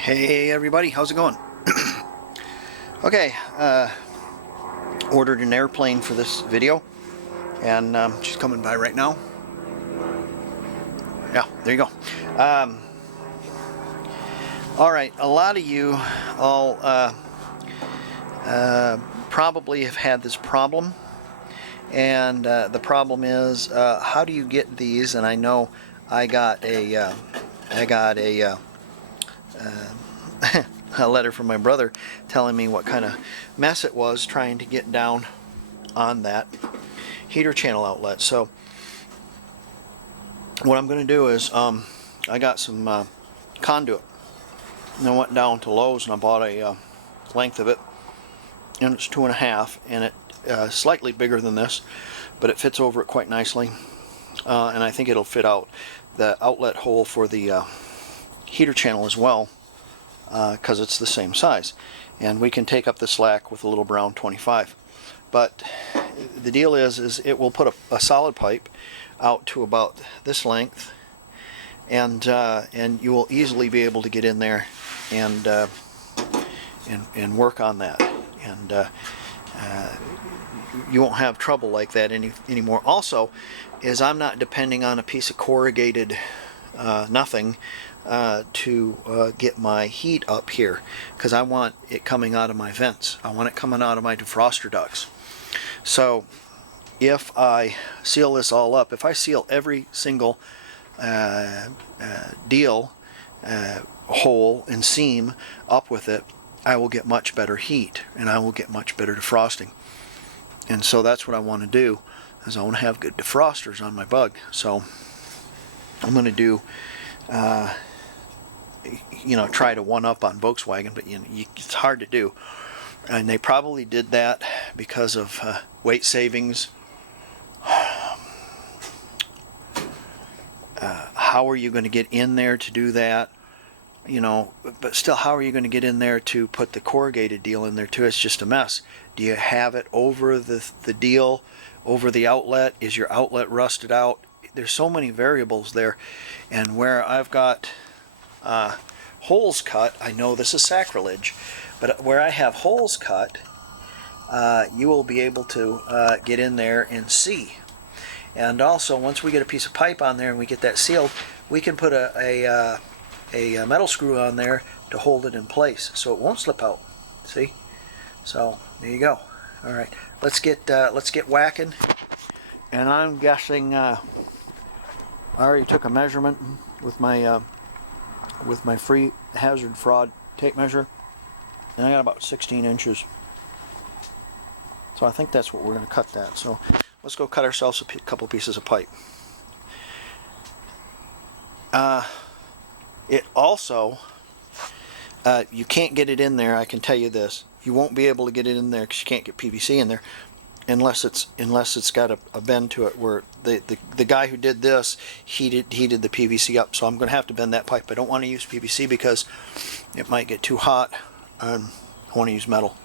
Hey everybody, how's it going? Okay, ordered an airplane for this video, and she's coming by right now. Yeah, there you go. Alright, a lot of you all probably have had this problem, and the problem is how do you get these? And I know I got a a letter from my brother telling me what kind of mess it was trying to get down on that heater channel outlet. So what I'm going to do is I got some conduit, and I went down to Lowe's and I bought a length of it, and it's 2.5, and it slightly bigger than this, but it fits over it quite nicely, and I think it'll fit out the outlet hole for the heater channel as well, because it's the same size, and we can take up the slack with a little brown 25. But the deal is it will put a solid pipe out to about this length, and you will easily be able to get in there and work on that, and you won't have trouble like that anymore. Also, is I'm not depending on a piece of corrugated nothing to get my heat up here, because I want it coming out of my vents. I want it coming out of my defroster ducts. So if I seal this all up, if I seal every single hole and seam up with it, I will get much better heat, and I will get much better defrosting. And so that's what I want to do, is I want to have good defrosters on my bug. So I'm going to do try to one up on Volkswagen, but it's hard to do, and they probably did that because of weight savings. How are you going to get in there to do that? But still, how are you going to get in there to put the corrugated deal in there too? It's just a mess. Do you have it over the deal, over the outlet? Is your outlet rusted out? There's so many variables there, and where I've got holes cut, I know this is sacrilege, but where I have holes cut, you will be able to get in there and see. And also, once we get a piece of pipe on there and we get that sealed, we can put a metal screw on there to hold it in place so it won't slip out. See? So there you go. All right, let's get whacking. And I'm guessing I already took a measurement with my free hazard fraud tape measure, and I got about 16 inches. So I think that's what we're going to cut that. So let's go cut ourselves a couple pieces of pipe. It also, you can't get it in there, I can tell you this. You won't be able to get it in there because you can't get PVC in there unless it's got a bend to it, where the guy who did this, he did the PVC up. So I'm going to have to bend that pipe. I don't want to use PVC because it might get too hot, and I want to use metal.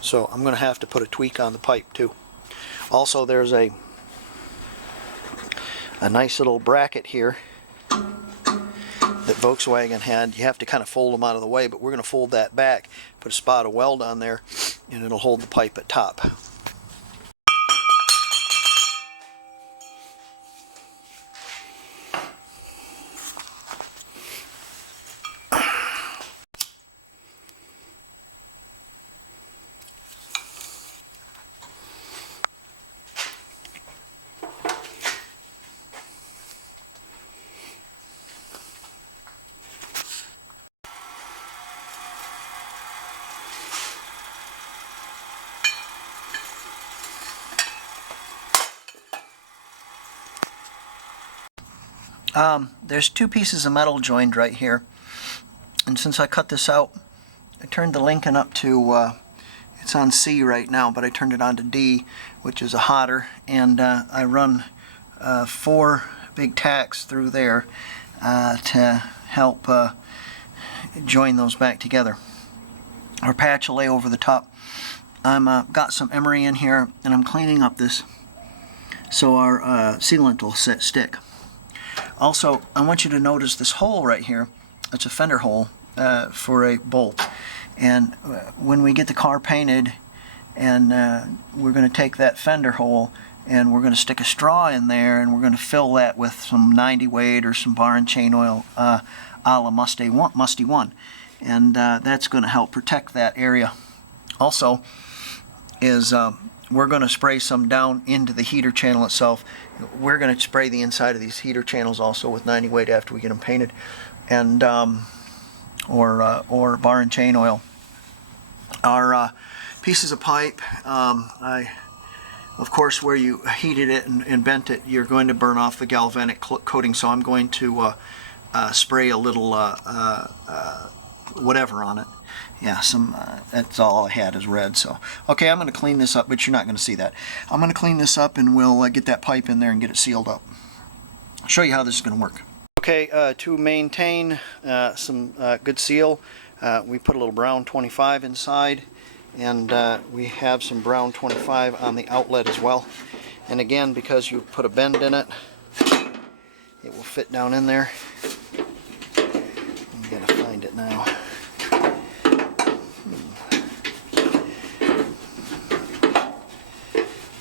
So I'm going to have to put a tweak on the pipe too. Also, there's a nice little bracket here that Volkswagen had. You have to kind of fold them out of the way, but we're going to fold that back, put a spot of weld on there, and it'll hold the pipe at top. There's two pieces of metal joined right here, and since I cut this out, I turned the Lincoln up to, it's on C right now, but I turned it on to D, which is a hotter, and I run 4 big tacks through there to help join those back together. Our patch will lay over the top. I'm got some emery in here, and I'm cleaning up this so our sealant will stick. Also, I want you to notice this hole right here. It's a fender hole, for a bolt. And when we get the car painted, and we're going to take that fender hole and we're going to stick a straw in there, and we're going to fill that with some 90 weight or some bar and chain oil a la Musty One, and that's going to help protect that area. Also is we're going to spray some down into the heater channel itself. We're going to spray the inside of these heater channels also with 90 weight after we get them painted, and or bar and chain oil. Our pieces of pipe, of course, where you heated it and bent it, you're going to burn off the galvanic coating, so I'm going to spray a little whatever on it. Yeah, that's all I had is red. So, okay, I'm going to clean this up, but you're not going to see that. I'm going to clean this up, and we'll get that pipe in there and get it sealed up. I'll show you how this is going to work. Okay, to maintain some good seal, we put a little brown 25 inside, and we have some brown 25 on the outlet as well. And again, because you put a bend in it, it will fit down in there. I'm going to find it now.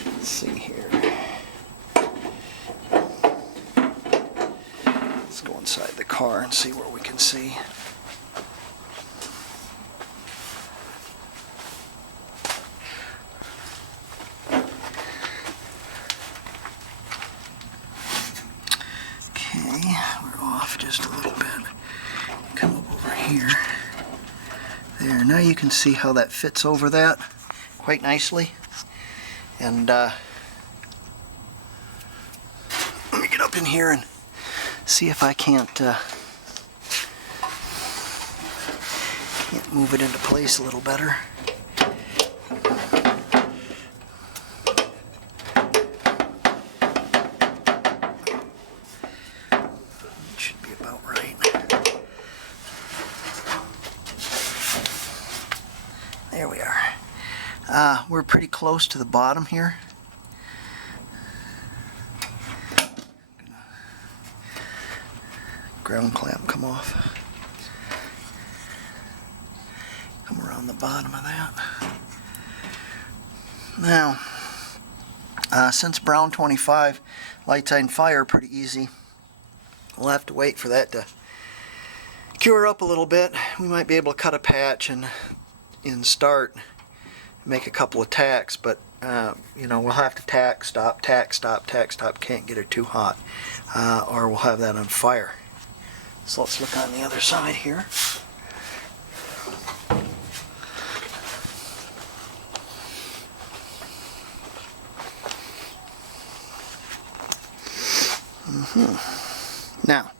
Let's see here. Let's go inside the car and see what we can see. Just a little bit. Come up over here. There, now you can see how that fits over that quite nicely. And let me get up in here and see if I can't move it into place a little better. There we are. We're pretty close to the bottom here. Ground clamp come off. Come around the bottom of that. Now, since brown 25 lights on fire pretty easy, we'll have to wait for that to cure up a little bit. We might be able to cut a patch and start make a couple of tacks, but you know, we'll have to tack, stop, can't get it too hot, or we'll have that on fire. So let's look on the other side here. Now,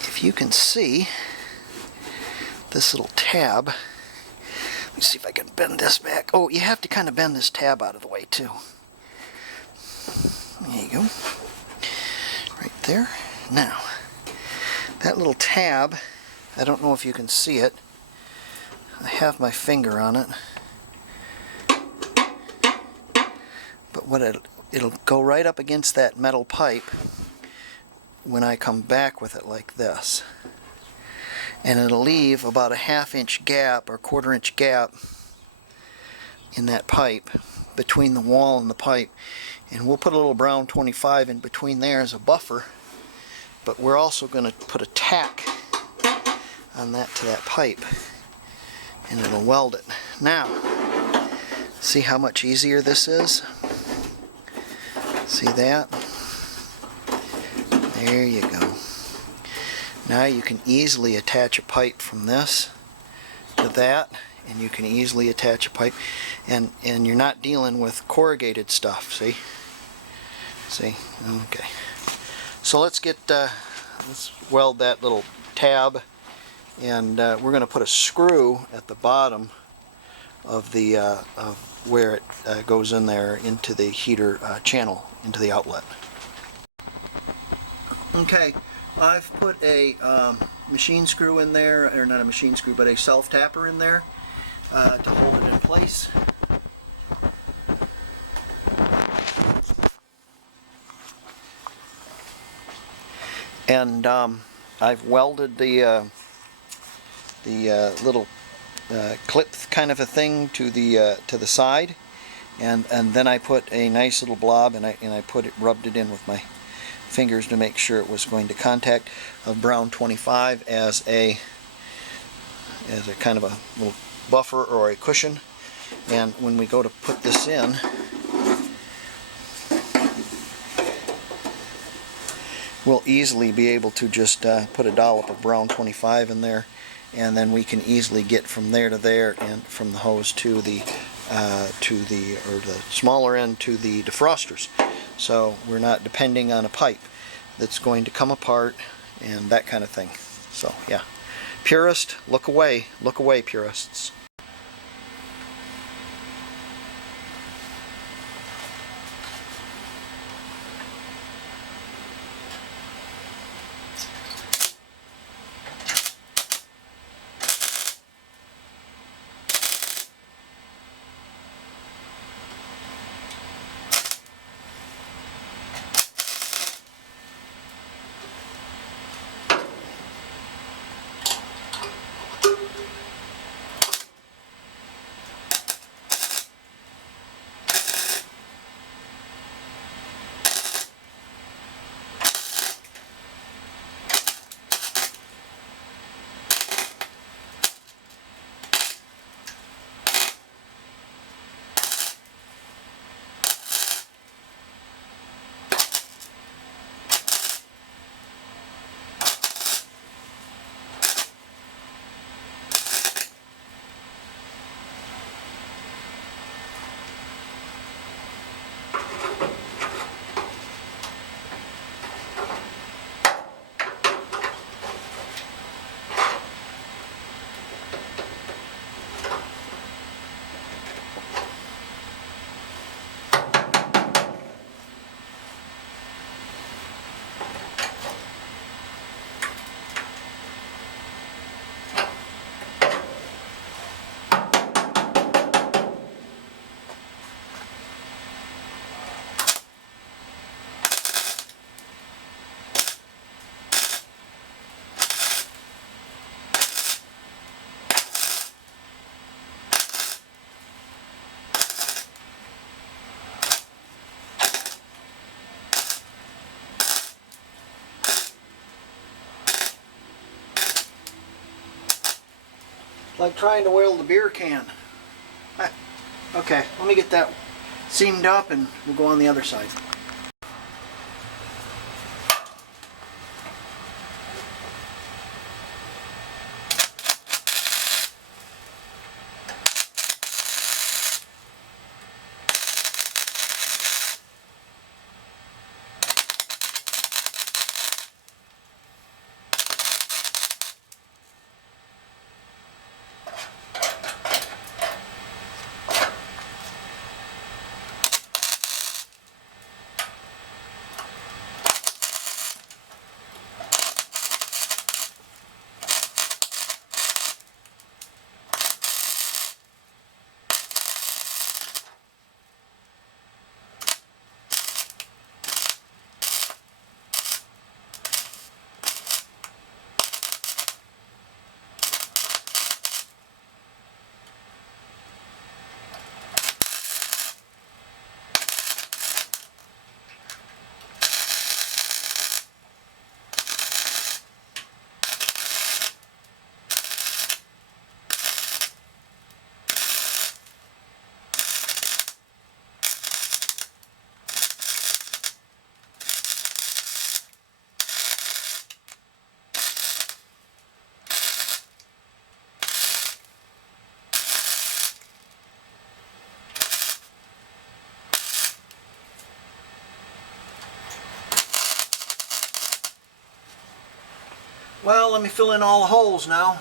if you can see this little tab, let me see if I can bend this back. Oh, you have to kind of bend this tab out of the way too. There you go. Right there. Now, that little tab, I don't know if you can see it. I have my finger on it. But what it'll go right up against that metal pipe when I come back with it like this. And it'll leave about a ½ inch gap or ¼ inch gap in that pipe between the wall and the pipe, and we'll put a little brown 25 in between there as a buffer, but we're also going to put a tack on that to that pipe, and it'll weld it. Now, see how much easier this is? See that? There you go. Now you can easily attach a pipe from this to that, and you can easily attach a pipe, and you're not dealing with corrugated stuff. See? Okay. So let's weld that little tab, and we're going to put a screw at the bottom of the where it goes in there into the heater channel, into the outlet. Okay. I've put a machine screw in there, or not a machine screw, but a self-tapper in there to hold it in place. And I've welded the little clip kind of a thing to the side, and then I put a nice little blob, and I rubbed it in with my fingers to make sure it was going to contact, of brown 25 as a kind of a little buffer or a cushion. And when we go to put this in, we'll easily be able to just put a dollop of brown 25 in there, and then we can easily get from there to there, and from the hose to the smaller end to the defrosters. So we're not depending on a pipe that's going to come apart and that kind of thing. So yeah, purist, look away, purists. Like trying to weld a beer can. Okay, let me get that seamed up and we'll go on the other side. Well, let me fill in all the holes now.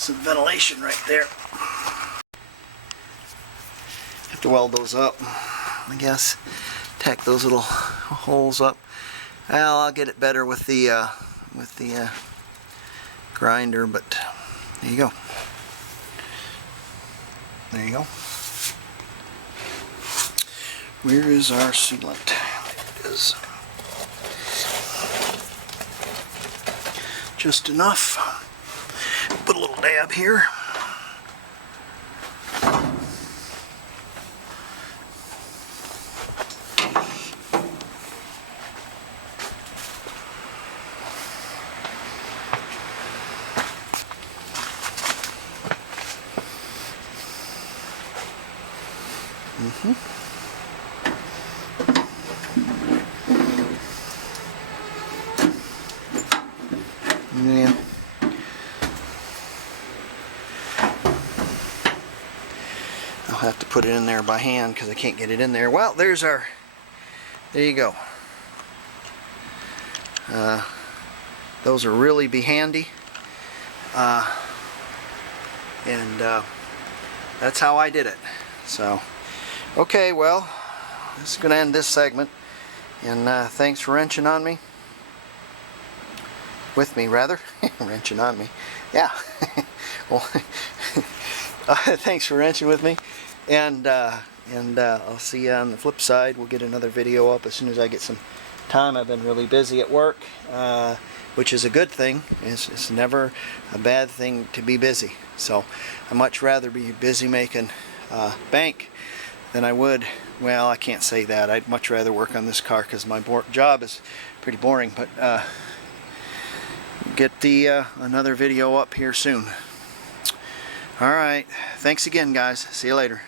some ventilation right there. Have to weld those up, I guess. Tack those little holes up. Well, I'll get it better with the grinder, but there you go. There you go. Where is our sealant? There it is. Just enough. Put a little dab here. Yeah. I'll have to put it in there by hand because I can't get it in there. Well, there you go. Those will really be handy. That's how I did it. So, okay, well, this is going to end this segment. And thanks for wrenching on me. With me, rather. Wrenching on me. Yeah. Well, thanks for wrenching with me. And I'll see you on the flip side. We'll get another video up as soon as I get some time. I've been really busy at work, which is a good thing. It's never a bad thing to be busy. So I'd much rather be busy making bank than I would, well, I can't say that. I'd much rather work on this car because my job is pretty boring. But get another video up here soon. Alright, thanks again, guys. See you later.